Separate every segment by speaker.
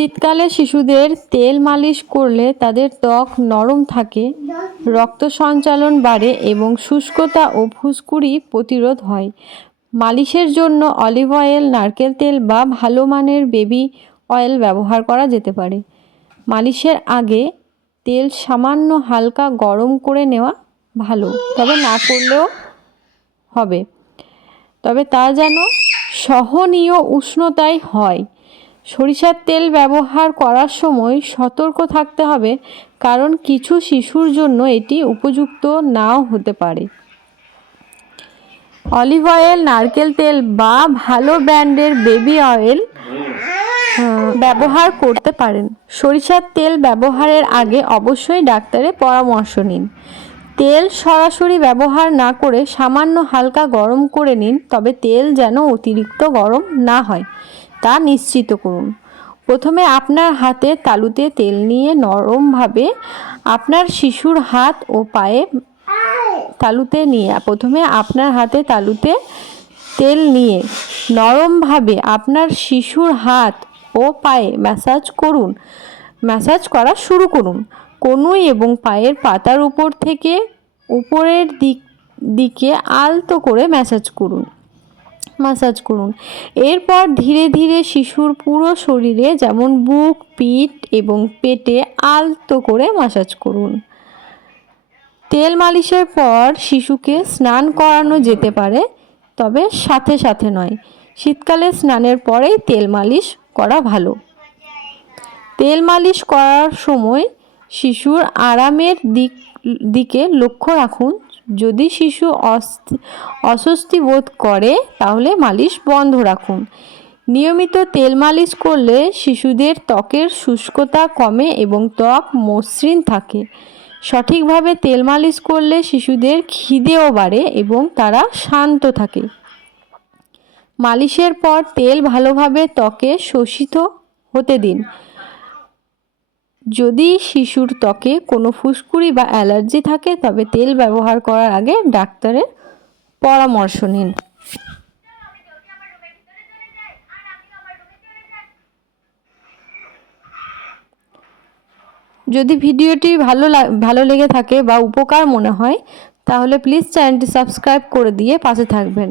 Speaker 1: শীতকালে শিশুদের তেল মালিশ করলে তাদের ত্বক নরম থাকে, রক্ত সঞ্চালন বাড়ে এবং শুষ্কতা ও ফুসকুড়ি প্রতিরোধ হয়। মালিশের জন্য অলিভ অয়েল, নারকেল তেল বা ভালো মানের বেবি অয়েল ব্যবহার করা যেতে পারে। মালিশের আগে তেল সামান্য হালকা গরম করে নেওয়া ভালো, তবে না করলেও হবে। তবে তা যেন সহনীয় উষ্ণতায় হয়। সরিষার তেল ব্যবহার করার সময় সতর্ক থাকতে হবে, কারণ কিছু শিশুর জন্য এটি উপযুক্ত নাও হতে পারে। অলিভ অয়েল, নারকেল তেল বা ভালো ব্র্যান্ডের বেবি অয়েল ব্যবহার করতে পারেন। সরিষার তেল ব্যবহারের আগে অবশ্যই ডাক্তারের পরামর্শ নিন। তেল সরাসরি ব্যবহার না করে সামান্য হালকা গরম করে নিন, তবে তেল যেন অতিরিক্ত গরম না হয়। তা নিশ্চিত করুন। প্রথমে আপনার হাতে তালুতে তেল নিয়ে নরমভাবে আপনার শিশুর হাত ও পায়ে তালুতে নিয়ে, প্রথমে আপনার হাতে তালুতে তেল নিয়ে নরমভাবে আপনার শিশুর হাত ও পায়ে ম্যাসাজ করুন। ম্যাসাজ করা শুরু করুন। কনুই এবং পায়ের পাতার উপর থেকে উপরের দিক, দিকে আলতো করে ম্যাসাজ করুন। মাসাজ করুন। এরপর ধীরে ধীরে শিশুর পুরো শরীরে যেমন বুক, পিঠ এবং পেটে আলতো করে মাসাজ করুন। তেল মালিশের পর শিশুকে স্নান করানো যেতে পারে, তবে সাথে সাথে নয়। শীতকালে স্নানের পরেই তেল মালিশ করা ভালো। তেল মালিশ করার সময় শিশুর আরামের দিক, দিকে লক্ষ্য রাখুন। যদি শিশু অস্বস্তি বোধ করে, তাহলে মালিশ বন্ধ রাখুন। নিয়মিত তেল মালিশ করলে শিশুদের ত্বকের শুষ্কতা কমে এবং ত্বক মসৃণ থাকে। সঠিকভাবে তেল মালিশ করলে শিশুদের খিদেও বাড়ে এবং তারা শান্ত থাকে। মালিশের পর তেল ভালোভাবে ত্বকে শোষিত হতে দিন। যদি শিশুর ত্বকে কোনো ফুসকুড়ি বা অ্যালার্জি থাকে, তবে তেল ব্যবহার করার আগে ডাক্তারের পরামর্শ নিন। যদি ভিডিওটি ভালো ভালো লেগে থাকে বা উপকার মনে হয়, তাহলে প্লিজ চ্যানেলটি সাবস্ক্রাইব করে দিয়ে পাশে থাকবেন।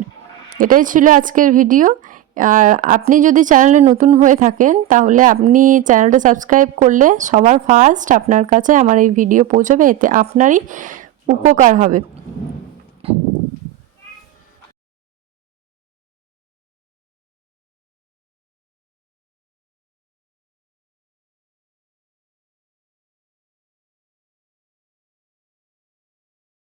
Speaker 1: এটাই ছিল আজকের ভিডিও। আর আপনি যদি চ্যানেলে নতুন হয়ে থাকেন, তাহলে আপনি চ্যানেলটা সাবস্ক্রাইব করলে সবার ফার্স্ট আপনার কাছে আমার এই ভিডিও পৌঁছবে। এতে আপনারই উপকার হবে।